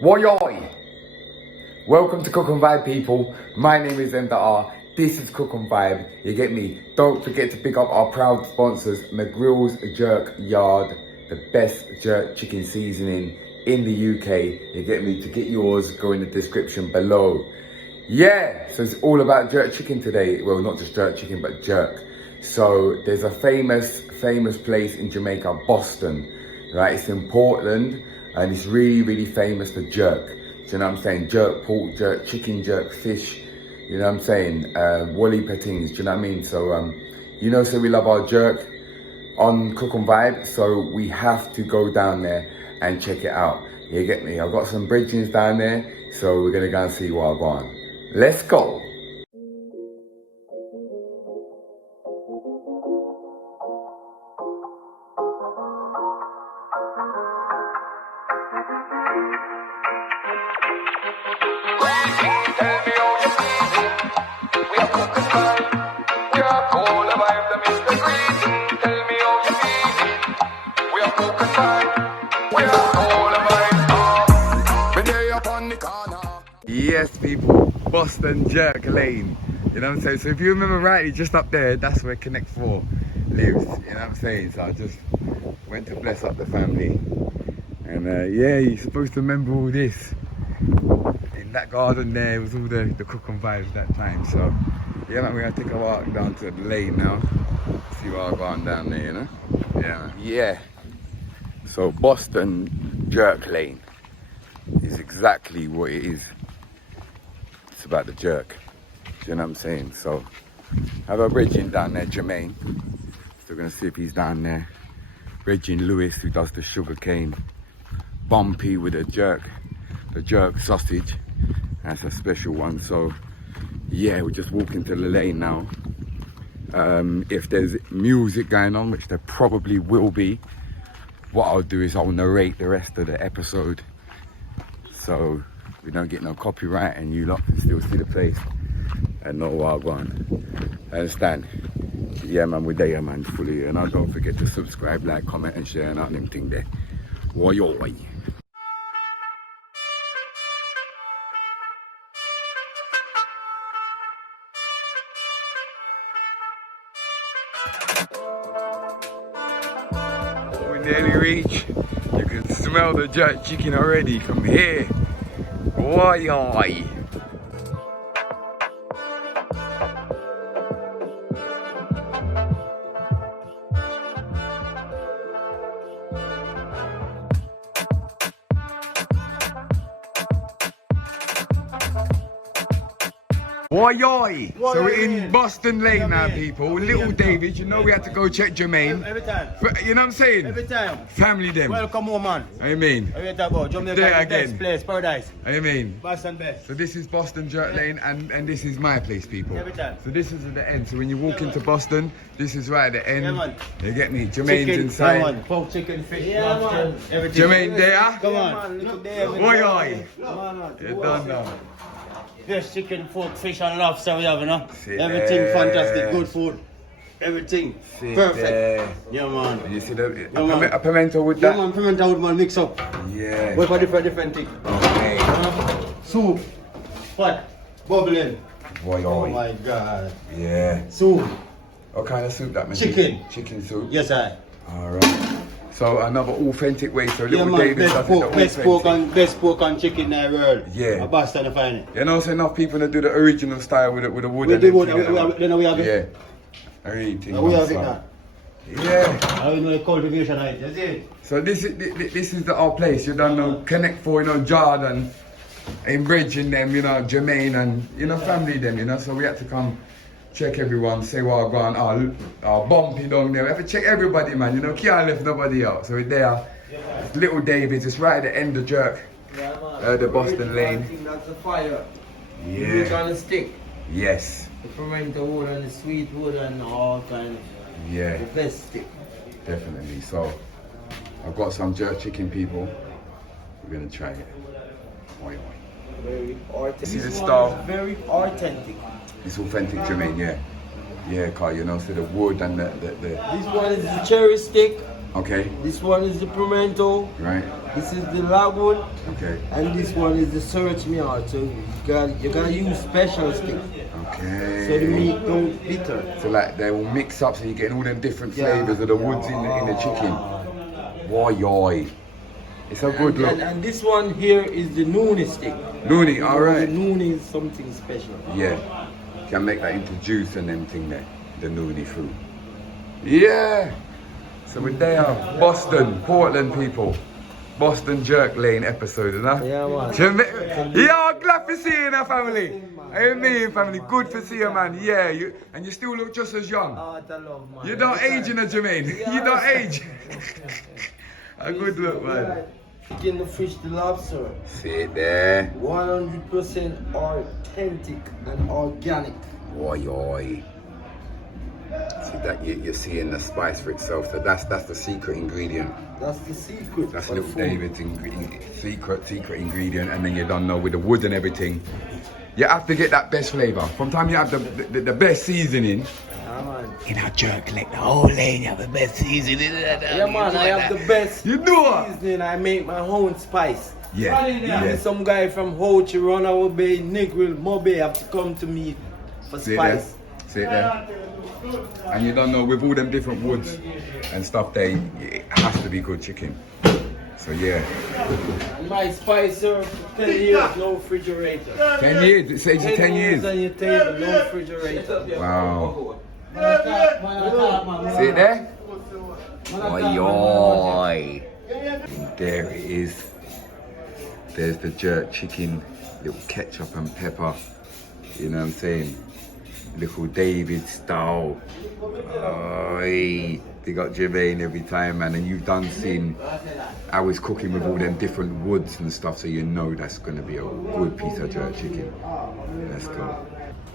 Woyoy! Welcome to Cook and Vibe, people. My name is MDR. This is Cook and Vibe. You get me? Don't forget to pick up our proud sponsors, McGrill's Jerk Yard, the best jerk chicken seasoning in the UK. You get me? To get yours, go in the description below. Yeah, so it's all about jerk chicken today. Well, not just jerk chicken, but jerk. So there's a famous place in Jamaica, Boston, right? It's in Portland, and it's really famous for jerk. Do you know what I'm saying? Jerk pork, jerk chicken, jerk fish. You know what I'm saying? Wally pettings. Do you know what I mean? So so we love our jerk on Cook and Vibe. So we have to go down there and check it out. You get me? I've got some bridgings down there, so we're gonna go and see what I've got on. Let's go. Yes, people, Boston Jerk Lane. You know what I'm saying? So if you remember rightly, just up there, that's where Connect 4 lives. You know what I'm saying? So I just went to bless up the family. And yeah, you're supposed to remember all this. In that garden there was all the Cook and Vibes that time. So yeah, man, we're gonna take a walk down to the lane now. See what I've got down there, you know? Yeah, man. Yeah. So Boston Jerk Lane is exactly what it is. It's about the jerk. Do you know what I'm saying? So I have a bridging down there, Jermaine. So we're gonna see if he's down there. Bridging Lewis, who does the sugar cane. Bumpy with the jerk sausage. That's a special one. So yeah, we're just walking to the lane now. If there's music going on, which there probably will be, what I'll do is I'll narrate the rest of the episode, so we don't get no copyright and you lot can still see the place and know what I'm going. Understand? Yeah, man, we're there, man, fully. And don't forget to subscribe, like, comment and share and all them thing there. Woyoy. We nearly reach. You can smell the jerk chicken already from here. Woyoy. Woyoy! So we're in Boston Lane now, people. Little David, you know we had to go check Jermaine. Every time. You know what I'm saying? Every time. Family them. Welcome home, man. I mean. What you talk about? Jamaica, There the again. best place, paradise. I mean. Boston best. So this is Boston Jerk Lane and this is my place, people. Every time. So this is at the end. So when you walk into Boston, this is right at the end. Yeah, man. You get me? Jermaine's Chicken, inside. yeah, man. Pork, chicken, fish, lobster, everything. Jermaine there? Come on. Look there. Woyoy! Come on, man. You're done now. Fish, chicken, pork, fish and lobster we have, you know? See Everything there. fantastic, good food. Everything. See Perfect. there. Yeah, man. And you see the Yeah, man. a pimento with Yeah, that? man. Pimento wood, man. Mix up. Yeah. What for different thing? Okay. Soup. What? Bubbling. Oh Woyoy. my God. Yeah. Soup. What kind of soup that man? Chicken. Chicken soup? Yes, I. Alright. So another authentic way. So Yeah, little man, David best does pork, it the best pork and chicken in the world. Yeah. A Boston to find it. You know, so enough people that do the original style with the wood. We and do wood, everything, we have it. Yeah. Everything. We have it non-stop. now. Yeah. I know the cultivation of it, you see? So this is our place. You don't know Connect 4, you know, Jordan, in Bridging them, you know, Jermaine and family them, you know. So we had to come check everyone, say what I've gone, Bumpy down there. We have to check everybody, man, you know, can't left nobody out. So we're there. Little David, just right at the end of Jerk. Yeah, man. The Boston Lane. That's the fire. Yeah. It's on the stick. Yes. The fermented wood and the sweet wood and all kinds. Yeah. The best stick. Definitely. So I've got some jerk chicken, people. We're gonna try it. Oi, oi. Very authentic. See the This style? one is very authentic. It's authentic Jermaine, yeah. Yeah, Carl, you know, so the wood and the This one is the cherry stick Okay. This one is the pimento. Right. This is the lagwood. Okay. And this one is the search me out. So you gotta use special stick. Okay. So the meat don't bitter. So like they will mix up so you're getting all them different flavours of the woods in the chicken. Why yoy. It's a good look. And this one here is the noonie stick. Noonie, The alright. noonie is something special. Yeah. Can make that into juice and them thing there. The noonie fruit. Yeah. So we're there. Boston, Portland people. Boston Jerk Lane episode, you know? Yeah, man. Yeah, glad to see you in our family. Hey, me and family, good to see you, man. Yeah, and you still look just as young. Oh, what I love, man. You don't age in a Jermaine. You don't age. A good look, man. Chicken, the fish, the lobster. See it there. 100% authentic and organic. Oi, oi. See that you're seeing the spice for itself. So that's the secret ingredient. That's the secret. That's for the little food. David's secret ingredient, and then you don't know with the wood and everything. You have to get that best flavour. From time you have the best seasoning. Yeah, man. In our jerk like the whole lane, you have the best seasoning. Yeah, man, I have the best You do it. seasoning. I make my own spice. Yeah. Even some guy from Ho Chi Runaway Bay, Negril, Mobe have to come to me for See it there? spice. See it there? And you don't know, with all them different woods and stuff there, it has to be good chicken. So yeah. And my spice, sir, for 10 years, no refrigerator. 10 years, it says you 10 years. on your table, no refrigerator. Wow. See it there? Oi, oi. And there it is. There's the jerk chicken, little ketchup and pepper. You know what I'm saying? Little David style. Oi. They got Jermaine every time, man. And you've done seen I was cooking with all them different woods and stuff, so you know that's gonna be a good piece of jerk chicken. Let's go.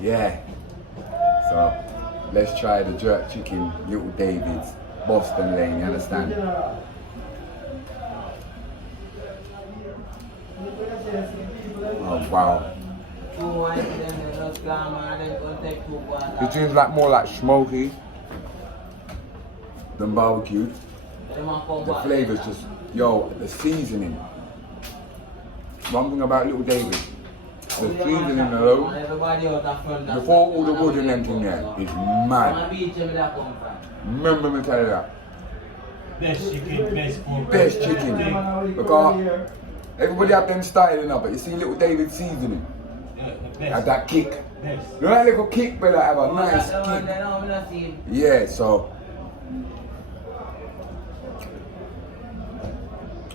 Yeah. So let's try the jerk chicken, Little David's, Boston Lane, you understand? Oh wow. It seems like more like smoky than barbecued. The flavour's just, yo, the seasoning. One thing about Little David, the seasoning alone, before all the wood and them thing there, is mad. Remember me tell you that. Best chicken, best food. Best chicken. Because everybody have them styling up, but you see Little David seasoning. Had that kick. Best. You know that little kick, but I have a nice kick. Yeah, so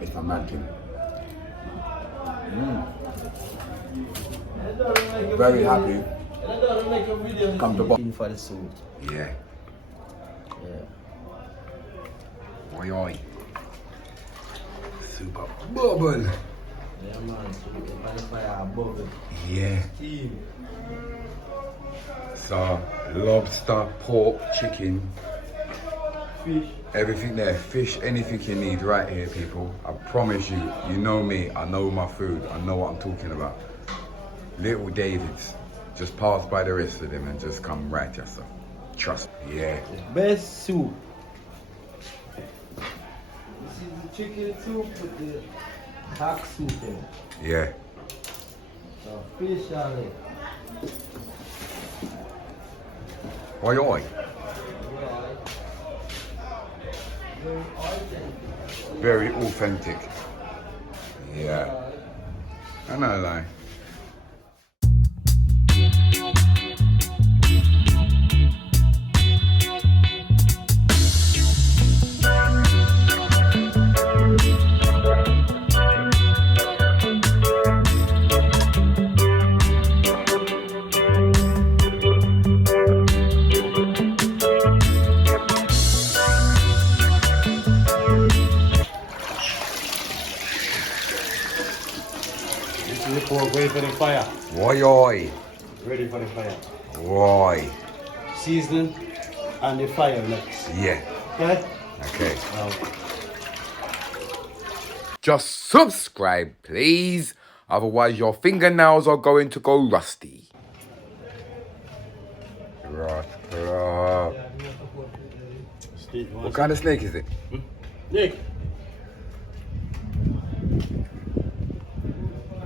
it's a mad thing. Very happy. Come to Boston. For the soup. Yeah. Oi, oi. Super bubble. Yeah, man, soup on the fire, bubble. Yeah. Steam. So, lobster, pork, chicken, Fish. everything there. Fish, anything you need right here, people. I promise you, you know me, I know my food, I know what I'm talking about. Little David's. Just pass by the rest of them and just come right yourself. Trust me. Yeah. Best soup. This is the chicken soup with the hot soup in it. Yeah. So fish on it. Oi, oi. Very authentic. Yeah. I know, like. This is the pork ready for the fire. Oi, oi. Ready for the fire. Oi. Seasoning and the fire next. Yeah. Okay? Okay. Now, Just subscribe, please. Otherwise, your fingernails are going to go rusty. Right. steak, What kind of snake is it? Nick.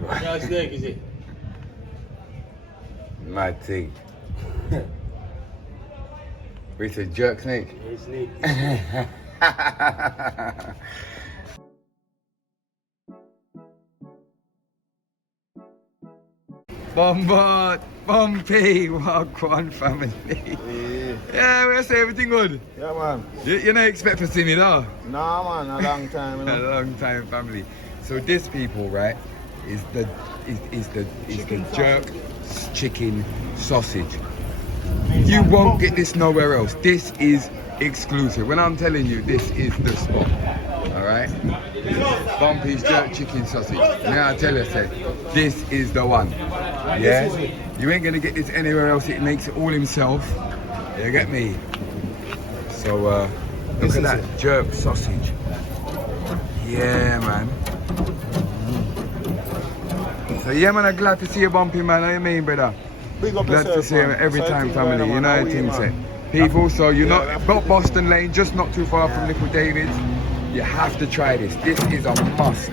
Yeah, snake, is it? Mad thing. It's a jerk snake. Yeah, snake. Bombard, Bumpy, Wagwan family. Yeah, we say everything good. Yeah, man. You not expect to see me though. Nah, man, a long time, you A know. long time family. So this people, right, is the jerk chicken sausage. You won't get this nowhere else. This is exclusive. When I'm telling you, this is the spot. Alright? Bumpy's jerk chicken sausage. Now I tell you, say, this is the one. Yeah? You ain't gonna get this anywhere else. It makes it all himself. You get me? So look at that jerk sausage. Yeah, man. So yeah, man, I'm glad to see you, Bumpy, man. How you mean, brother? Big up Glad to yourself, see you man. every time, Exciting family. going You on, know man. how How things are say. you, man? People, so you're Yeah, not that's got Boston Lane, just not too far from Little David's. You have to try this. This is a must.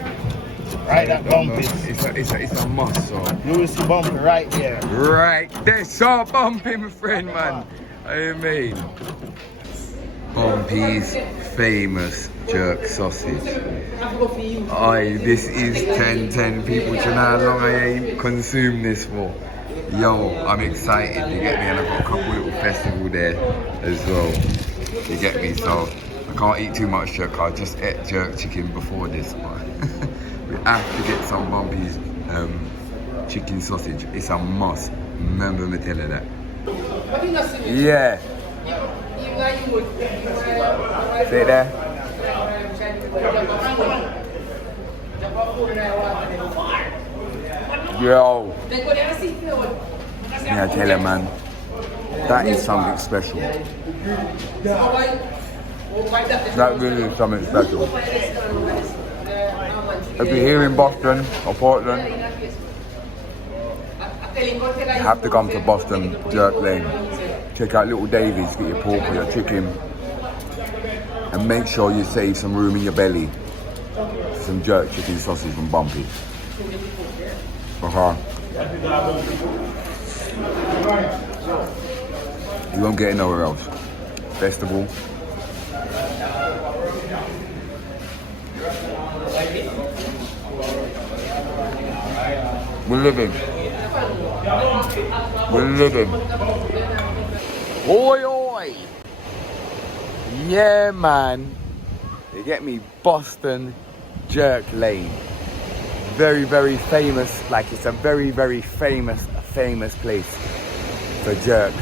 Right, that bumpy. It's a must. So You will see bumpy right there. right there, so Bumpy, my friend, man. How you mean? Bumpy's famous jerk sausage. Aye, this is 10 people. Do you know how long I ain't consumed this for? Yo, I'm excited, you get me? And I've got a couple little festival there as well. You get me? So I can't eat too much jerk. I just ate jerk chicken before this, but we have to get some Bumpy's chicken sausage. It's a must. Remember me telling that. Yeah. Say there. Yo. Yeah, I tell you, man. That is something special. That really is something special. If you're here in Boston or Portland, you have to come to Boston Jerk Lane. Check out Little David's, get your pork or your chicken, and make sure you save some room in your belly for some jerk chicken sausage from Bumpy. You won't get it nowhere else. Festival. We're living. We're living. Oi, oi! Yeah, man. You get me? Boston Jerk Lane. Very, very famous. Like, it's a very, very famous place for jerk.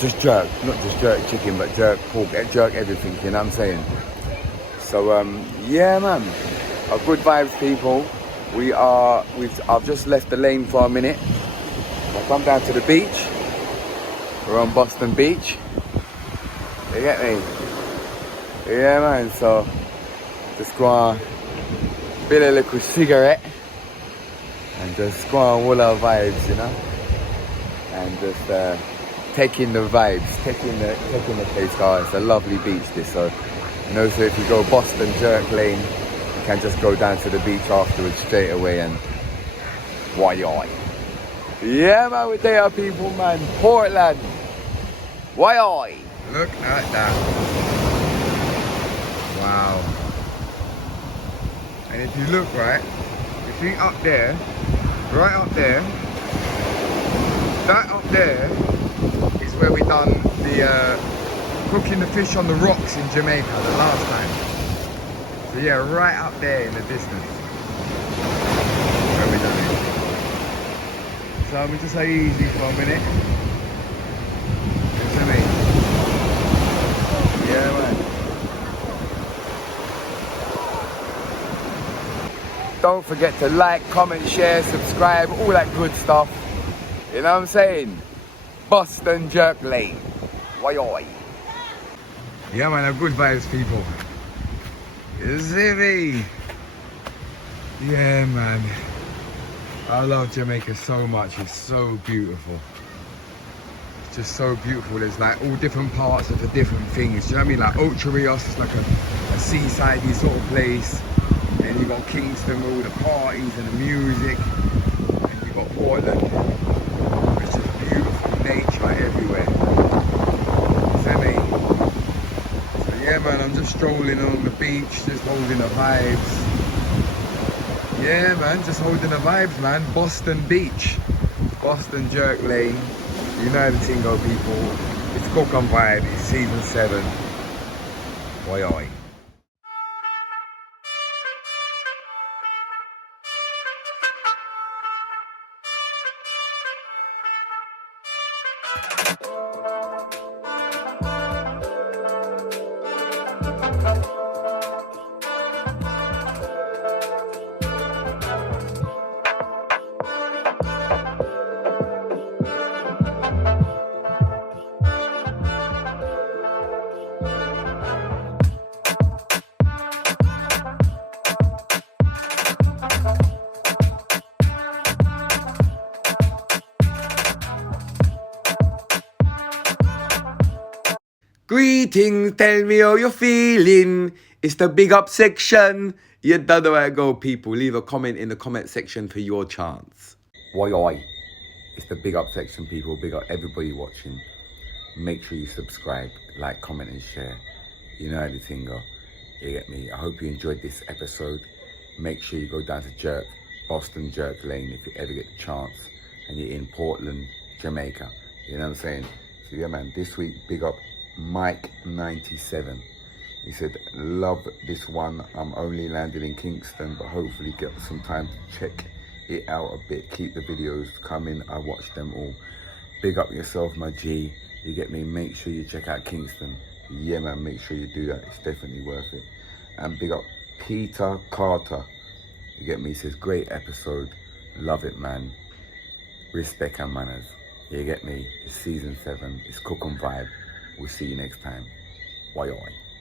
Just jerk. Not just jerk chicken, but jerk pork, jerk everything, you know what I'm saying? So, yeah, man. Good vibes, people. I've just left the lane for a minute. I've come down to the beach. We're on Boston Beach. You get me? Yeah, man. So just go on, build a little cigarette, and just go on all our vibes, you know, and just take in the vibes, take in the place. Oh, it's a lovely beach, this. So you know, so if you go Boston Jerk Lane, you can just go down to the beach afterwards straight away and why? Yeah, man, we're there, people, man. Portland. Why? Look at that. Wow. And if you look right, you see up there, right up there, that up there is where we done the cooking the fish on the rocks in Jamaica the last time. So yeah, right up there in the distance. Where we done it. So we just say easy for a minute. Listen to me. Yeah, man. Don't forget to like, comment, share, subscribe, all that good stuff. You know what I'm saying? Boston Jerk Lane. Why? Yeah, man, good vibes, people. You see me? Yeah, man. I love Jamaica so much. It's so beautiful. just so beautiful. There's like all different parts of the different things. Do you know what I mean? Like Ocho Rios is like a seaside-y sort of place. And you got Kingston with all the parties and the music. And you got Portland, which is beautiful nature everywhere. See me? So yeah, man, I'm just strolling along the beach, just holding the vibes. Yeah, man, just holding the vibes, man. Boston Beach, Boston Jerk Lane. You know the thing, go people. It's Cook on Vibe. It's season 7. Oi oi. Greetings, tell me how you're feeling. It's the big up section. You don't know where to go, people. Leave a comment in the comment section for your chance. Oi oi. It's the big up section, people. Big up everybody watching. Make sure you subscribe, like, comment and share. You know how the thing go. You get me? I hope you enjoyed this episode. Make sure you go down to Boston Jerk Lane if you ever get the chance. And you're in Portland, Jamaica. You know what I'm saying? So yeah, man, this week, big up Mike97. He said, love this one. I'm only landed in Kingston, but hopefully get some time to check it out a bit. Keep the videos coming. I watch them all. Big up yourself, my G. You get me? Make sure you check out Kingston. Yeah, man, make sure you do that. It's definitely worth it. And big up Peter Carter. You get me? He says, great episode. Love it, man. Respect and manners. You get me? It's season 7. It's Cook on Vibe. We'll see you next time. Oi oi.